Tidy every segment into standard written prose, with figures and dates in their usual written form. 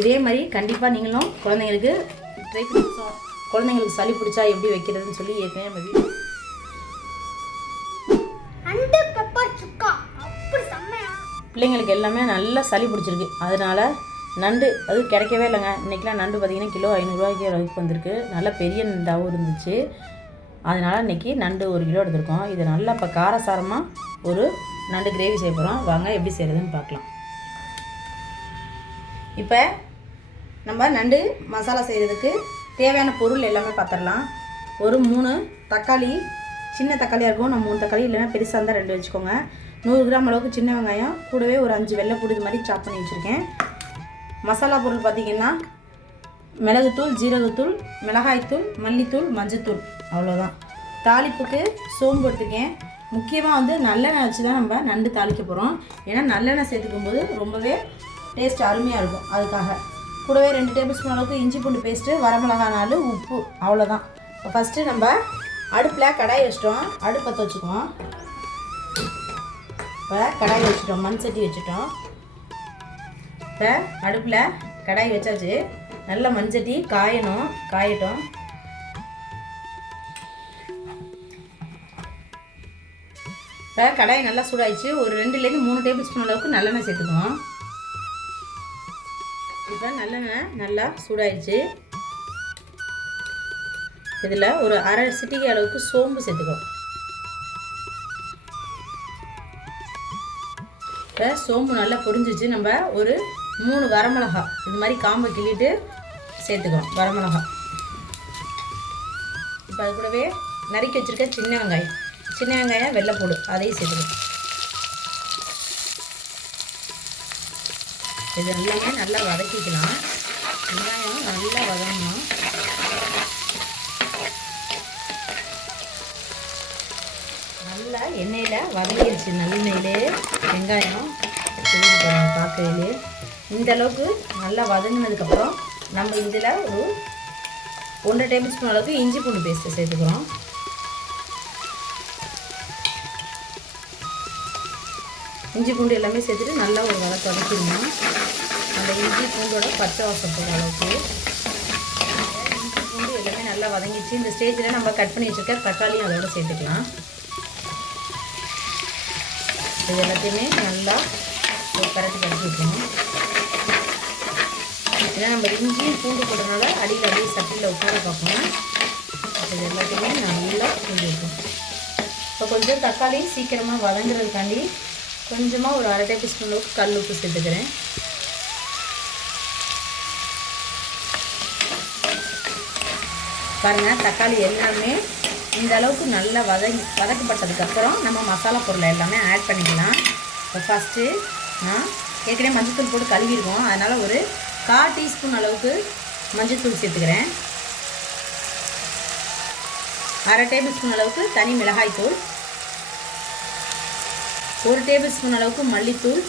இதே மாதிரி கண்டிப்பாக நீங்களும் குழந்தைங்களுக்கு ட்ரை பண்ணி குழந்தைங்களுக்கு சளி பிடிச்சா எப்படி வைக்கிறதுன்னு சொல்லி ஏற்கனவே நம்ம வீடியோ பிள்ளைங்களுக்கு எல்லாமே நல்லா சளி பிடிச்சிருக்கு. அதனால் நண்டு அது கிடைக்கவே இல்லைங்க. இன்றைக்கெலாம் நண்டு பார்த்திங்கன்னா கிலோ 500 ரூபாய்க்கு அளவுக்கு வந்திருக்கு. நல்லா பெரிய நண்டாகவும் இருந்துச்சு. அதனால் இன்றைக்கி நண்டு 1 கிலோ எடுத்துருக்கோம். இது நல்லா இப்போ காரசாரமாக ஒரு நண்டு கிரேவி செய்ய போகிறோம். வாங்க எப்படி செய்கிறதுன்னு பார்க்கலாம். இப்போ நம்ம நண்டு மசாலா செய்கிறதுக்கு தேவையான பொருள் எல்லாமே பார்த்துடலாம். ஒரு 3 தக்காளி, சின்ன தக்காளியாக இருக்கும். நம்ம 3 தக்காளி இல்லைன்னா பெருசாக இருந்தால் 2 வச்சுக்கோங்க. 100 கிராம் அளவுக்கு சின்ன வெங்காயம், கூடவே ஒரு 5 வெள்ளைப்பூடு இது மாதிரி சாப் பண்ணி வச்சுருக்கேன். மசாலா பொருள் பார்த்திங்கன்னா மிளகுத்தூள், ஜீரகத்தூள், மிளகாய்த்தூள், மல்லித்தூள், மஞ்சத்தூள், அவ்வளோதான். தாளிப்புக்கு சோம்பு எடுத்துக்கேன். முக்கியமாக வந்து நல்லெண்ணெய் வச்சு தான் நம்ம நண்டு தாளிக்க போகிறோம். ஏன்னா நல்லெண்ணெய் சேர்த்துக்கும் போது ரொம்பவே டேஸ்ட் அருமையாக இருக்கும். அதுக்காக கூடவே 2 டேபிள் ஸ்பூன் அளவுக்கு இஞ்சி பூண்டு பேஸ்ட்டு, வரமிளகா 4, உப்பு, அவ்வளோதான். இப்போ ஃபஸ்ட்டு நம்ம அடுப்பில் கடாய் வச்சிட்டோம். அடுப்பு பற்ற வச்சுக்குவோம். இப்போ கடாய் வச்சுட்டோம், மண் சட்டி வச்சுட்டோம். இப்போ அடுப்பில் கடாய் வச்சாச்சு. நல்ல மண் சட்டி காயட்டும். இப்போ கடாய் நல்லா சூடாயிடுச்சு. ஒரு 2லேருந்து 3 டேபிள் ஸ்பூன் அளவுக்கு நல்லெண்ணெய் சேர்த்துக்குவோம். இப்போ நல்லெண்ணெய் நல்லா சூடாயிடுச்சு. இதில் ஒரு அரை சிட்டிகை அளவுக்கு சோம்பு சேர்த்துக்குவோம். இப்போ சோம்பு நல்லா பொரிஞ்சிச்சு. நம்ம ஒரு 3 வரமிளகா இது மாதிரி காம்பை கிள்ளிட்டு சேர்த்துக்கிறோம். வரமிளகா. இப்போ அது கூடவே நறுக்கி வச்சுருக்க சின்ன வெங்காயம் வெள்ளைப்பூடு அதையும் சேர்த்துக்கிறோம். இது எல்லாமே நல்லா வதக்கிக்கலாம். வெங்காயம் நல்லா வதங்கணும். நல்லா எண்ணெயில் வதங்கிடுச்சு. நல்லெண்ணெயிலே வெங்காயம் பார்க்கையிலே இந்த அளவுக்கு நல்லா வதங்கினதுக்கப்புறம் நம்ம இதில் ஒரு 1 டேபிள் ஸ்பூன் அளவுக்கு இஞ்சி பூண்டு பேஸ்ட்டு சேர்த்துக்கிறோம். இஞ்சி பூண்டு எல்லாமே சேர்த்துட்டு நல்லா ஒரு வதக்கிடணும். அந்த இஞ்சி பூண்டோட பச்சை வாசம் போகிற அளவுக்கு. இஞ்சி பூண்டு எல்லாமே நல்லா வதங்கிடுச்சு. இந்த ஸ்டேஜில் நம்ம கட் பண்ணி வச்சுருக்க தக்காளியும் அதோட சேர்த்துக்கலாம். இது எல்லாத்தையுமே நல்லா ஒரு பரட்டி விட்டுருணும். ஏன்னா நம்ம இஞ்சி பூண்டு போட்டனால அடியில் அப்படியே சட்டியில் உட்கார பார்க்கணும். இது எல்லாத்தையுமே நல்லா பூண்டு வைக்கணும். இப்போ கொஞ்சம் தக்காளி சீக்கிரமாக வதங்குறதுக்காண்டி கொஞ்சமாக ஒரு அரை டேபிள் ஸ்பூன் அளவுக்கு கல் உப்பு சேர்த்துக்கிறேன். பாருங்கள், தக்காளி எல்லாமே இந்த அளவுக்கு நல்லா வதக்கப்பட்டதுக்கப்புறம் நம்ம மசாலா பொருளை எல்லாமே ஆட் பண்ணிக்கலாம். இப்போ ஃபஸ்ட்டு நான் ஏற்கனவே மஞ்சத்தூள் போட்டு கழுவிடுவோம். அதனால் ஒரு 1/4 டீஸ்பூன் அளவுக்கு மஞ்சத்தூள் சேர்த்துக்கிறேன். அரை டேபிள் ஸ்பூன் அளவுக்கு தனி மிளகாய்த்தூள், 1 டேபிள் ஸ்பூன் அளவுக்கு மல்லித்தூள்,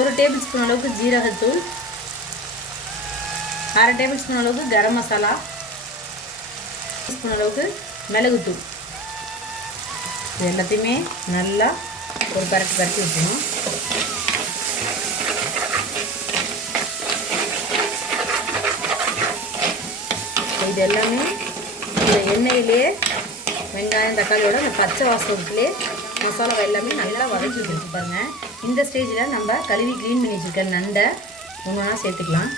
1 டேபிள் ஸ்பூன் அளவுக்கு ஜீரகத்தூள், அரை டேபிள் ஸ்பூன் அளவுக்கு கரம் மசாலா, ஸ்பூன் அளவுக்கு மிளகுத்தூள். இது எல்லாத்தையுமே நல்லா ஒரு பரட்டி விட்டுணும். இது எல்லாமே இந்த எண்ணெயிலே வெங்காயம் தக்காளியோட அந்த பச்சை வாசத்துலேயே மசாலா எல்லாமே நல்லா வதக்கி வச்சுருக்கு. பாருங்கள், இந்த ஸ்டேஜில் நம்ம கழுவி க்ளீன் பண்ணி வச்சுருக்க நண்டை ஒன்றா சேர்த்துக்கலாம்.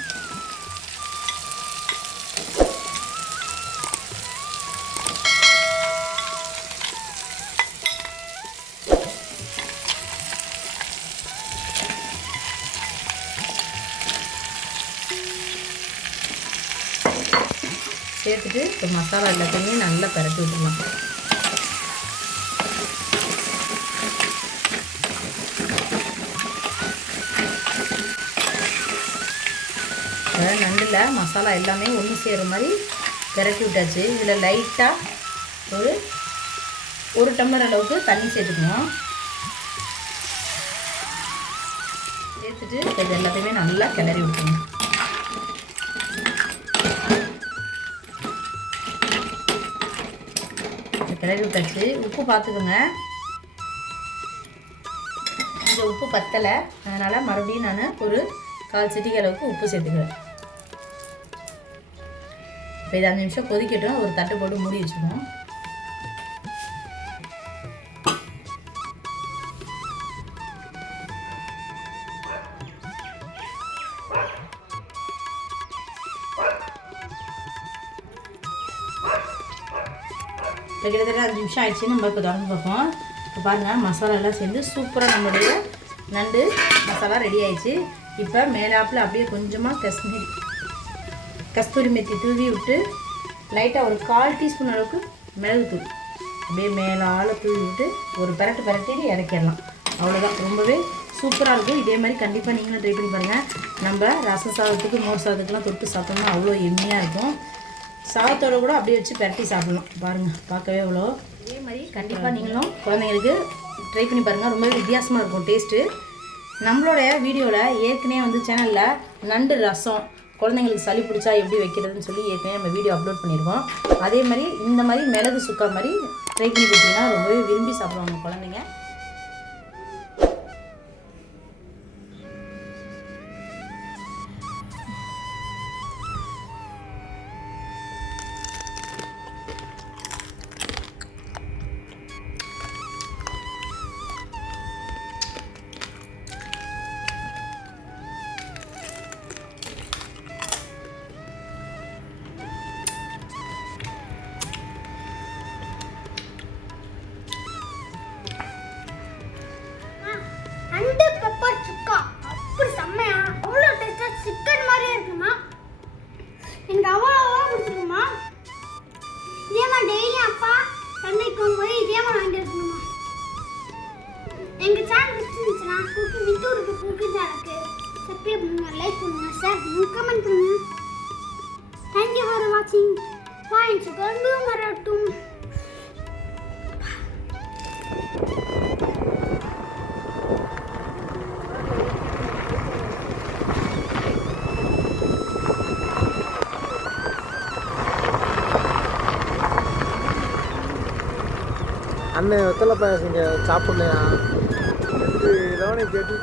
சேர்த்துட்டு இப்போ மசாலா எல்லாத்தையுமே நல்லா பரட்டி விட்டுக்கலாம். நண்டில் மசாலா எல்லாமே ஒன்று செய்கிற மாதிரி பரட்டி விட்டாச்சு. இதில் லைட்டாக ஒரு டம்ளர் அளவுக்கு தண்ணி சேர்த்துக்கணும். சேர்த்துட்டு இது எல்லாத்தையுமே நல்லா கிளறி விட்டுக்கணும். கிளறி விட்டாச்சு. உப்பு பார்த்துக்கோங்க. கொஞ்சம் உப்பு பத்தலை, அதனால் மறுபடியும் நான் ஒரு 1/4 சிட்டிகை அளவுக்கு உப்பு சேர்த்துக்கிறேன். இப்போ இது 5 நிமிஷம் கொதிக்கட்டும். ஒரு தட்டு போட்டு மூடி வச்சுக்கணும். இப்போ கிட்டத்தட்ட 5 நிமிஷம் ஆயிடுச்சு. நம்ம இப்போ திறந்து பார்ப்போம். இப்போ பாருங்கள், மசாலா எல்லாம் சேர்ந்து சூப்பராக நம்மளுடைய நண்டு மசாலா ரெடி ஆயிடுச்சு. இப்போ மேலாப்பில் அப்படியே கொஞ்சமாக கஸ்தூரி மெத்தி தூவி விட்டு லைட்டாக ஒரு 1/4 டீஸ்பூன் அளவுக்கு மிளகுத்தூள் அப்படியே மேலால் தூவி விட்டு ஒரு பிரட்டிட்டு இறக்கிடலாம். அவ்வளோதான். ரொம்பவே சூப்பராக இருக்கும். இதே மாதிரி கண்டிப்பாக நீங்களும் ட்ரை பண்ணி பாருங்கள். நம்ம ரச சாதத்துக்கு மோர் சாதத்துக்குலாம் தொட்டு சாப்பிட்டோம்னா அவ்வளோ எம்மியாக இருக்கும். சாதத்தோடு கூட அப்படியே வச்சு பரட்டி சாப்பிட்லாம். பாருங்கள், பார்க்கவே எவ்வளோ. இதே மாதிரி கண்டிப்பாக நீங்களும் குழந்தைங்களுக்கு ட்ரை பண்ணி பாருங்கள். ரொம்பவே வித்தியாசமாக இருக்கும் டேஸ்ட்டு. நம்மளோட வீடியோவில் ஏற்கனவே சேனலில் நண்டு ரசம் குழந்தைங்களுக்கு சளி பிடிச்சா எப்படி வைக்கிறதுன்னு சொல்லி ஏற்கனவே நம்ம வீடியோ அப்லோட் பண்ணியிருக்கோம். அதே மாதிரி இந்த மாதிரி மிளகு சுக்கா மாதிரி ட்ரை பண்ணி கொடுத்தீங்கன்னா ரொம்பவே விரும்பி சாப்பிடுவாங்க குழந்தைங்க. நண்டு பெப்பர் சுக்கா அப்படி செம்மையா, அவ்வளோ டேஸ்ட்டாக சிக்கன் மாதிரியே இருக்குமா. எனக்கு அவ்வளோவா பிடிச்சிருக்குமா. இதே மாதிரி டெய்லியும் அப்பா சந்தைக்கு போய் இதே மாதிரி வாங்கிட்டு இருக்கணுமா. எங்கள் சேனல் பிடிச்சிருந்துச்சுன்னா குக்கிங் வித்தூருக்கு குக்கிங் சேனலுக்கு சப்ஸ்கிரைப் பண்ணுங்கள், லைக் பண்ணுங்கள், ஷேர் பண்ணுங்கள், கமெண்ட் பண்ணுங்கள். தேங்க்யூ ஃபார் வாட்சிங். பாயிண்ட் சுகர்ந்து வரட்டும். அண்ணன் வெத்தலை பாயாசம் இங்கே சாப்பிட்லையா? 2 தவணை கேட்டு